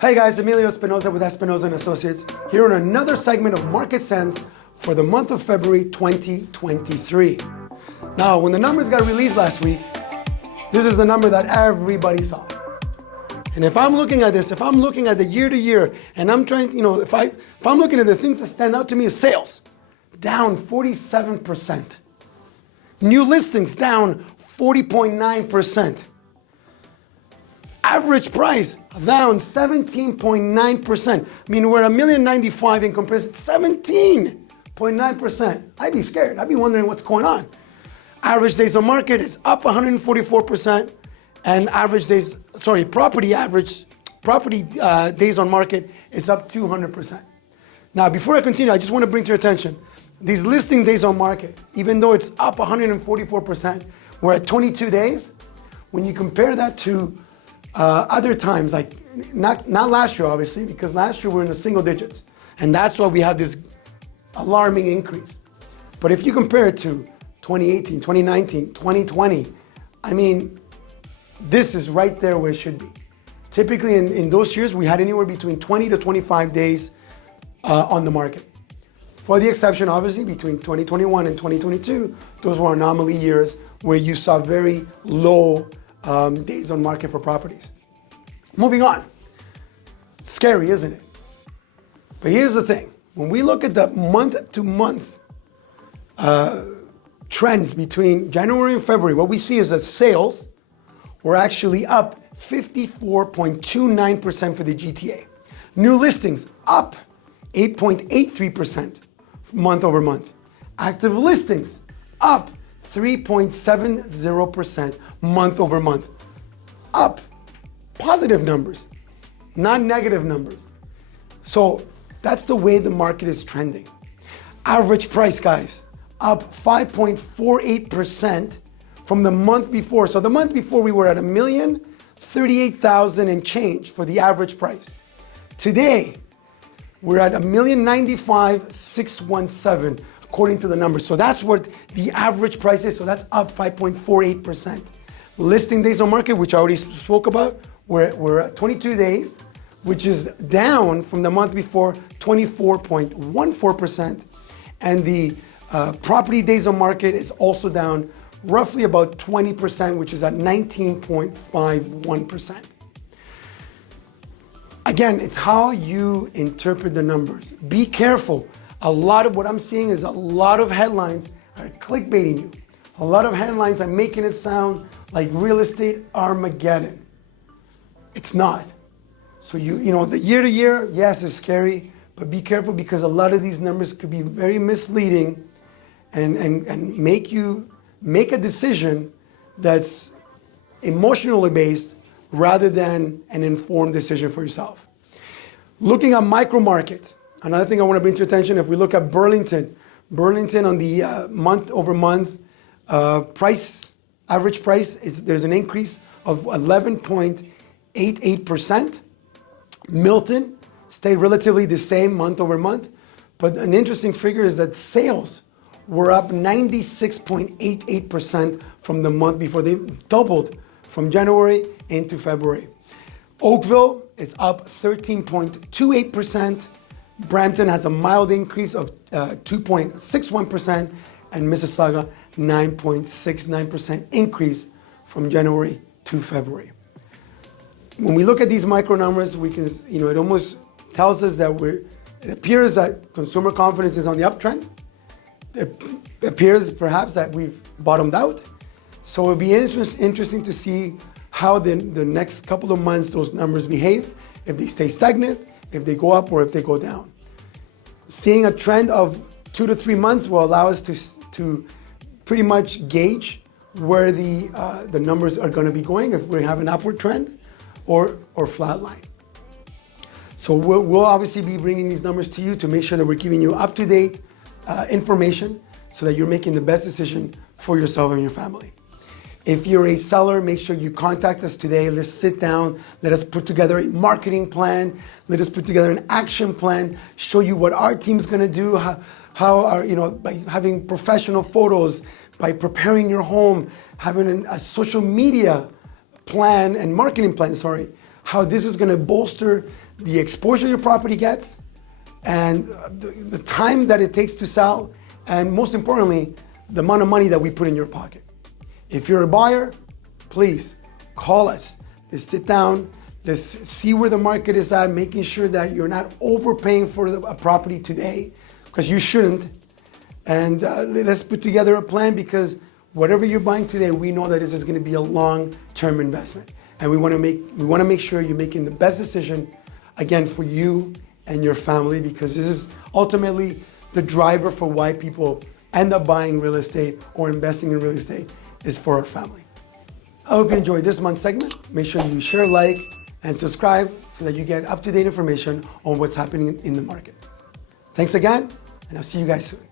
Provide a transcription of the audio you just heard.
Hey guys, Emilio Espinoza with Espinoza and Associates here on another segment of Market Sense for the month of February 2023. Now, when the numbers got released last week, this is the number that everybody saw. And if I'm looking at this, if I'm looking at the year to year, and I'm trying, if I'm looking at the things that stand out to me is sales, down 47%. New listings down 40.9%. Average price down 17.9%. I mean, we're at $1,095,000 in comparison, 17.9%. I'd be scared. I'd be wondering what's going on. Average days on market is up 144%, and property days on market is up 200%. Now, before I continue, I just want to bring to your attention, these listing days on market, even though it's up 144%, we're at 22 days. When you compare that to other times, like not last year, obviously, because last year we're in the single digits, and that's why we have this alarming increase. But if you compare it to 2018, 2019, 2020, I mean, this is right there where it should be. Typically in those years, we had anywhere between 20 to 25 days on the market. For the exception, obviously, between 2021 and 2022, those were anomaly years where you saw very low days on market for properties. Moving on. Scary, isn't it? But here's the thing. When we look at the month-to-month trends between January and February, what we see is that sales were actually up 54.29% for the GTA. New listings up 8.83% month over month. Active listings up 3.70% month over month. Up. Positive numbers, not negative numbers. So that's the way the market is trending. Average price, guys, up 5.48% from the month before. So the month before we were at $1,038,000 and change for the average price. Today, we're at $1,095,617 according to the numbers. So that's what the average price is. So that's up 5.48%. Listing days on market, which I already spoke about, we're at 22 days, which is down from the month before 24.14%. And the property days on market is also down roughly about 20%, which is at 19.51%. Again, it's how you interpret the numbers. Be careful. A lot of what I'm seeing is a lot of headlines are clickbaiting you. A lot of headlines are making it sound like real estate Armageddon. It's not. So the year to year, yes, it's scary, but be careful because a lot of these numbers could be very misleading and make you make a decision that's emotionally based rather than an informed decision for yourself. Looking at micro markets, another thing I want to bring to your attention, if we look at Burlington on the month over month average price, there's an increase of 11.88%. Milton stayed relatively the same month over month, but an interesting figure is that sales were up 96.88% from the month before. They doubled from January into February. Oakville is up 13.28%. Brampton has a mild increase of 2.61%, and Mississauga 9.69% increase from January to February. When we look at these micro numbers, we can, it almost tells us that it appears that consumer confidence is on the uptrend. It appears perhaps that we've bottomed out. So it'll be interesting to see how the next couple of months those numbers behave, if they stay stagnant, if they go up or if they go down. Seeing a trend of 2 to 3 months will allow us to pretty much gauge where the numbers are going to be going, if we have an upward trend or flat line. So we'll obviously be bringing these numbers to you to make sure that we're giving you up-to-date information so that you're making the best decision for yourself and your family. If you're a seller, make sure you contact us today. Let's sit down. Let us put together a marketing plan. Let us put together an action plan, show you what our team's going to do, by having professional photos, by preparing your home, having a social media plan and marketing plan, how this is going to bolster the exposure your property gets, and the time that it takes to sell, and most importantly, the amount of money that we put in your pocket. If you're a buyer, please call us. Let's sit down. Let's see where the market is at, making sure that you're not overpaying for a property today, because you shouldn't. And let's put together a plan, because whatever you're buying today, we know that this is going to be a long-term investment, and we want to make sure you're making the best decision, again, for you and your family, because this is ultimately the driver for why people end up buying real estate or investing in real estate, is for our family. I hope you enjoyed this month's segment. Make sure you share, like, and subscribe so that you get up-to-date information on what's happening in the market. Thanks again, and I'll see you guys soon.